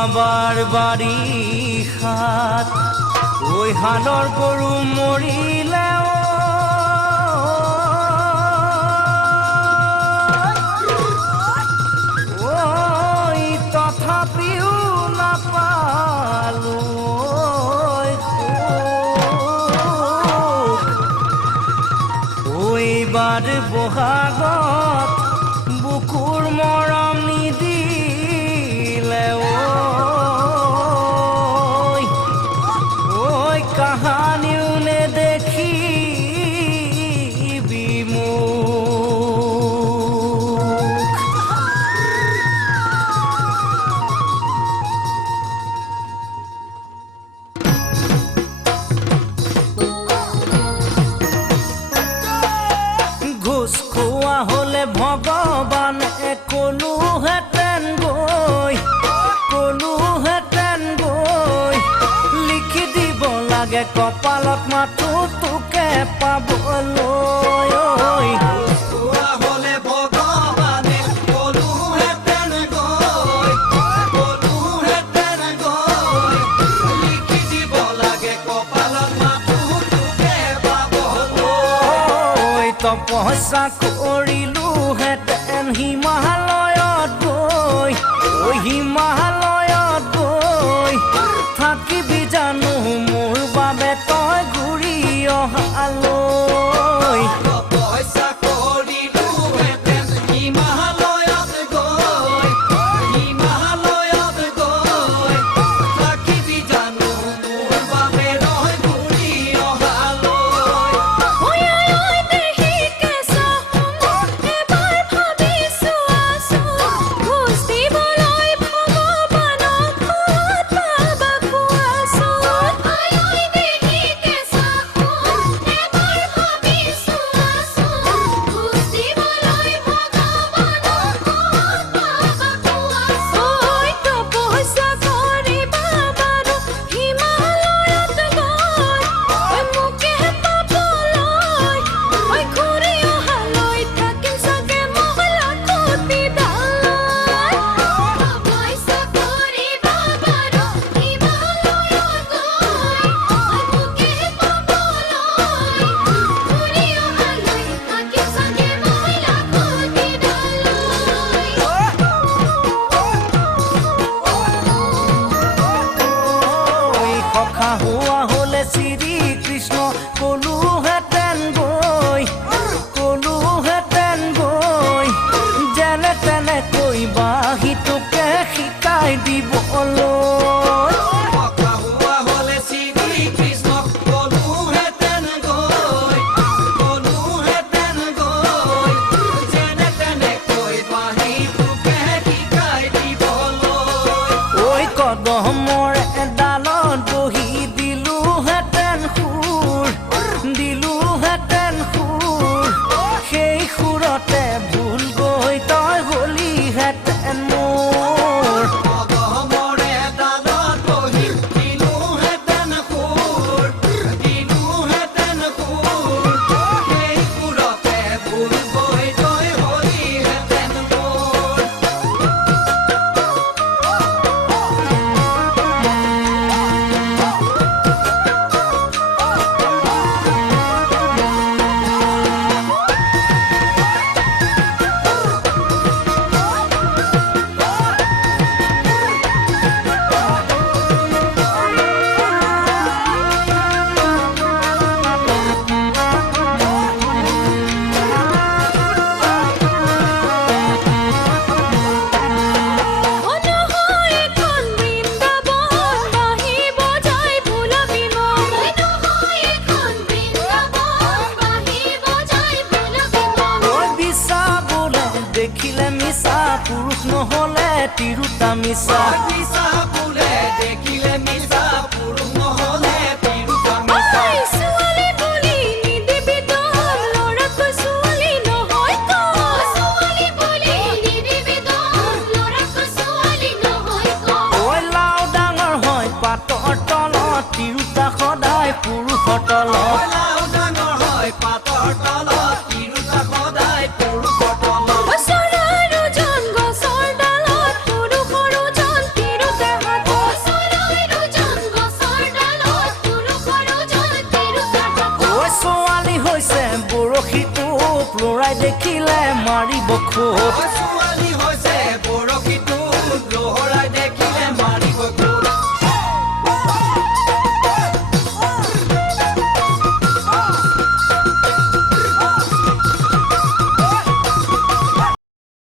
যোৱাবাৰ বাৰিষাত ঐ হালৰ গৰু মৰিলে ঐ তথাপিও নাপালো এইবাৰ বহাগত বুকুৰ মৰম নিদিলে ঐ কাহানিও নেদেখি বিমুখ ঘোষ খোৱা হলে ভগৱানে কলোহেঁতেন গৈ লিখি দিব লাগে কপালত মাথো তোকে পাবলৈ তপস্যা কৰিলোহেঁতেন হিমালয়ত গৈ থাকিবি জানো মোৰ বাবে তই ঘূৰি অহালৈ তপস্যা কৰিলোহেঁতেন হিমালয়ত গৈ থাকিবি জানো মোৰ বাবে তই ঘূৰি হোৱা হলে শ্ৰী কৃষ্ণ কলোহেঁতেন গৈ যেনে তেনেকৈ বাঁহীটোকে শিকাই দিবলৈ ঐ কদমৰ এডালত বহি দিলোহেঁতেন সুৰ সেই সুৰতে ভুল গৈ তই হলিহেঁতেন মোৰ দেখিলে মিছা পুৰুষ নহলে তিৰুতা মিছা দেখিলে মিছা পুৰুষ নহলে তিৰুতা মিছা ছোৱালী বুলি নিদিবি তই ল'ৰাকৈ ছোৱালী নহয় ঐ লাও ডাঙৰ হয় পাতৰ তলত তিৰুতা সদায় পুৰুষৰ তলত পুৰুষৰ তলত দেখিলে মাৰিব খুব